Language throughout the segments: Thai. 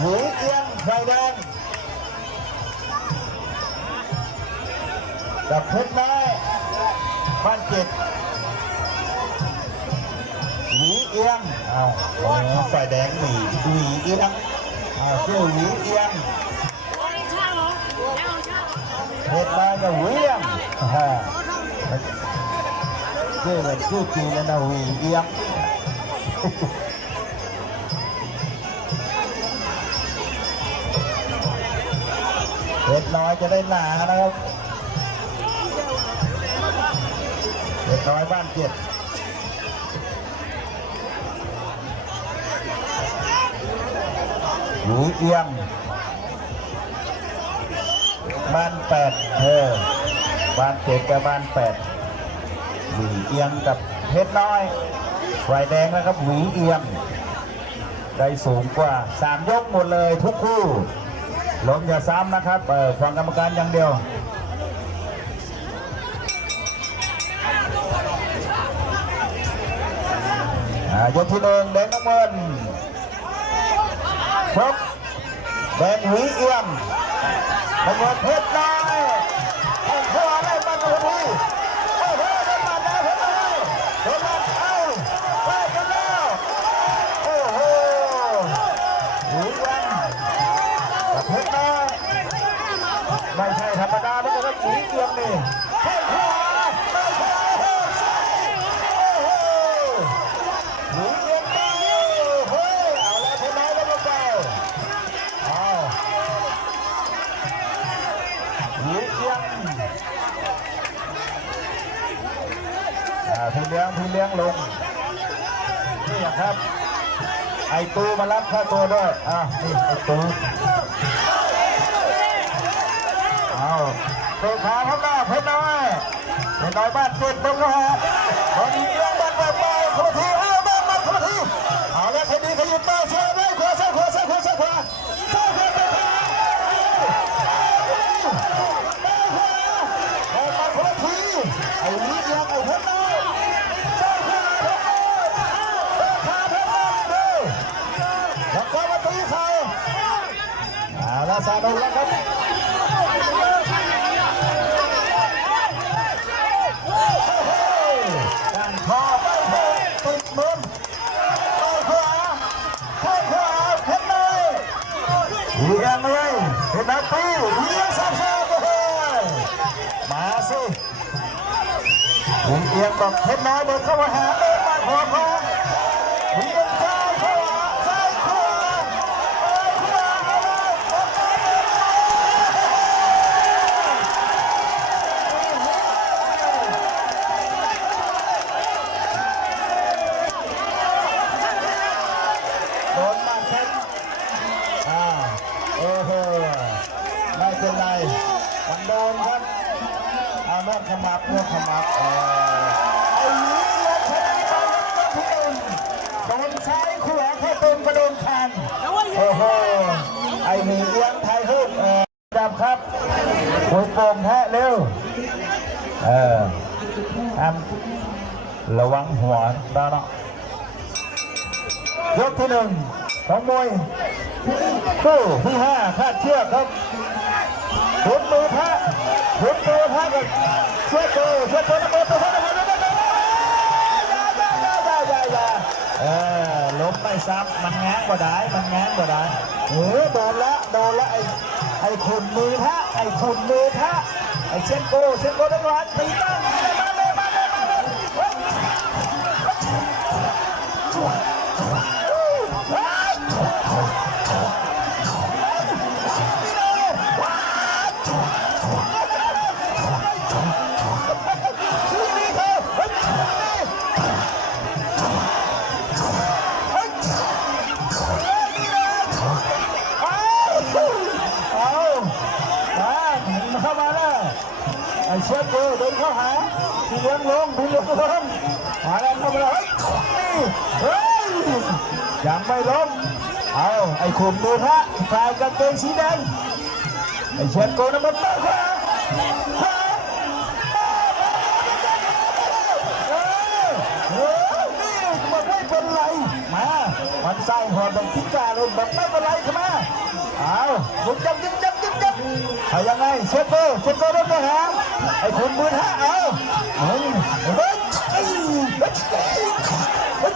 หวีเอียงไฟแดงกับเพชรน้อยบ้านเจ็ดหวีเอียงเอาโอ้โหไฟแดงหวีหวีเอียงเอาวชื่อหวีเอียงเหตุมาจะเวียงฮ่าชื่อเป็นชื่อจริงเลยนะหวีเอียง เห็ดน้อยจะได้หนานะครับเห็ดน้อยบ้านเจ็ดหวีเอียงบ้านแปดเออบ้านเจ็ดกับบ้านแปดหวีเอียงกับเพชรน้อยไฟแดงนะครับหวีเอียงได้สูงกว่าสามยกหมดเลยทุกคู่ ล้มอย่าซ้ำนะครับฟังกรรมการอย่างเดียวยกที่หนึ่งแดงน้ำเงินครบแดงหวีเอียมตำรวจเพชรน้อย ไม่ใช่ธรรมดาไม่ใช่ครับหนีเกียงนี่แข่งขัวไม่ใช่โอ้โหหนีเกียงไปเฮ้ยเอาแล้วเพชน้อยแล้วก็ไปเอาหวีเอียงอ่าพี่เลี้ยงพี่เลี้ยงลงนี่ครับ ไอตูมารับค่าตัวด้วยอ่านี่ไอตู เตะขาข้างหน้าเพชรน้อยเพชรน้อยบ้านเจ็ดตรงนะฮะตอนเลี้ยงบ้านแบบไปคนละทีเอาบ้านมาคนละทีเอาแล้วคดีขยิบมาเชียร์เลยขวาซ้ายขวาซ้ายขวาซ้ายขวาซ้ายขวาซ้ายขวาออกมาคนละทีไอ้ลิเอียงไอ้เพชรน้อยเจ้าขาเอยเจ้าขาเพชรน้อยแล้วก็มาตีเขาเอาละสาดุแล้วครับ เอียงบอกเพชรน้อยเดินเข้ามาหาเดินมาขอพร โป่งแท้เร็ว เออทำระวังหัวด้านนอกยกที่หนึ่งของมวยคู่ที่ห้าคาดเชือกครับหุนมือพระหุนมือพระกับช่วยตัวช่วยตัวนะโมตัวพระนะโมนะโมนะโมยายายายายาเออล้มไม่ซ้ำมันง้างบ่ได้มันง้างบ่ได้เออโดนละโดนละไอ้ อ้คนมือพระไอ้คนมือพระไอ้เชนโกเชนโกทั้งหลายตีตั้งมาเลยมาเลยมาเลยเฮ้ยเฮ้ย เจอเดินเข้าหาเลี้ยงลงพี่เลี้ยงลงมาแล้วเข้ามาแล้วเฮ้ยยังไม่ล้มเอาไอ้ขุมดูฮะฝ่ายกางเกงสีแดงไอ้เชนโกนมันมาขมันไส้หอดบังพิการเลยแบบไม่เป็นไรขมาเอาผมจำยิ่ง ยับยุบยับเอายังไงเช็ดโก้เช็ดโก้รถไม่หางไอ้คนมือห้าเอาเฮ้ยเฮ้ยเฮ้ย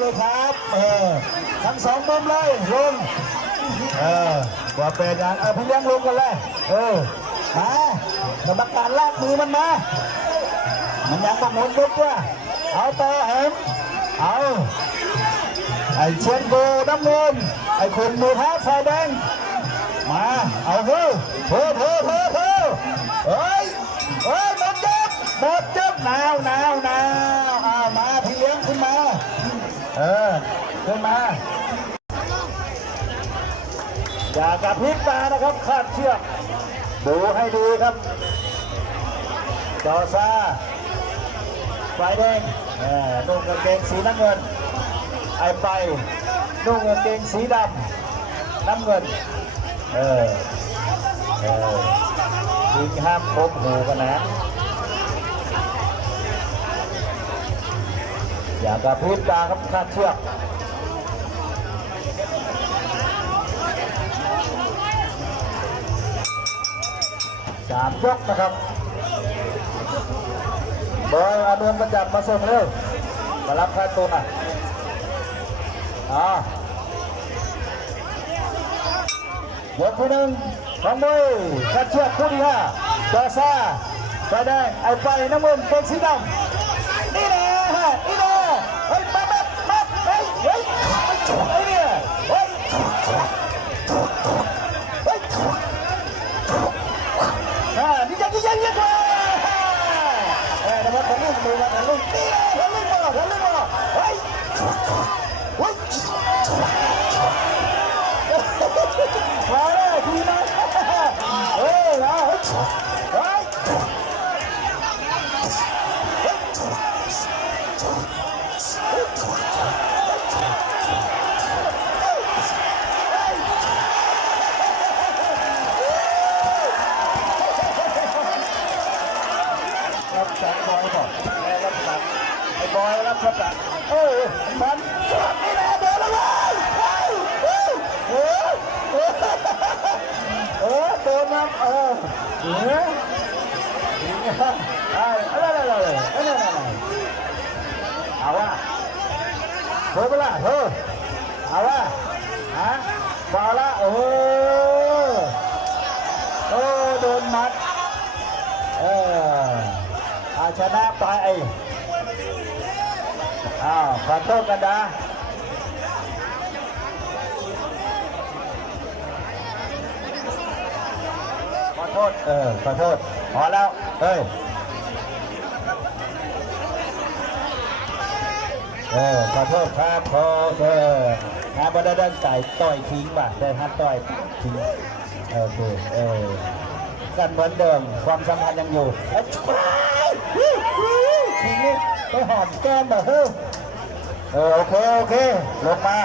เลยครับ เออ ทั้งสองมุมเลยลง เออว่าเป็นอย่างเออพี่เลี้ยงลงกันเลย เออ มากรรมการลากมือมันมา มันยังมาหมุนลุกว่าเอาต่อแหมเอาไอ้เชียนโกน้ำเงินไอ้คนมือท้าไฟแดง มา เอาเฮ้ยเฮ้ยเฮ้ยเฮ้ยเฮ้ยเฮ้ยเฮ้ยหมดจับหมดจับหนาวหนาวหนาว เออขึ้นมา อย่ากระพริบตานะครับคาดเชือกดูให้ดีครับ จอซาไฟแดงนุ่งกางเกงสีน้ำเงิน ไอไปนุ่งกางเกงสีดำน้ำเงิน เออ เออยิงห้ามคบหูกันนะ อย่ากระพริบตาครับคาดเชือกสามยกนะครับบอยอาดินประจับมาส่งเร็วมารับค่าตัวนะอ่ายกที่หนึ่งของมือกัดเชือกคู่ที่ห้าจอซ่าไฟแดงไอ้ไฟน้ำเงินเกงสีดำ รับจับบอยก่อนรับจับไอ้บอยรับจับเออมันจับนี่แหละเดินแล้วเว้ยเฮ้ยเฮ้ยเฮ้ยเออเดินมาเออเฮ้ยไอ้อะไรอะไรอะไรอะไรอะไรเอาวะเธอเปล่าเธอเอาวะฮะมาลละเออเออโดนมัด เอาชนะไปอ้าวขอโทษกันนะขอโทษ เออ ขอโทษ พอแล้ว เฮ้ย เออ ขอโทษครับพอเออหาบไดด้านไก่ต่อยทิ้งป่ะได้ฮัตต่อยทิ้งโอเค เออกันเหมือนเดิม ความสัมพันธ์ยังอยู่ ทีนี้ไปหอมแก้มแบบเฮ้ยเออโอเค โอเค ลงมา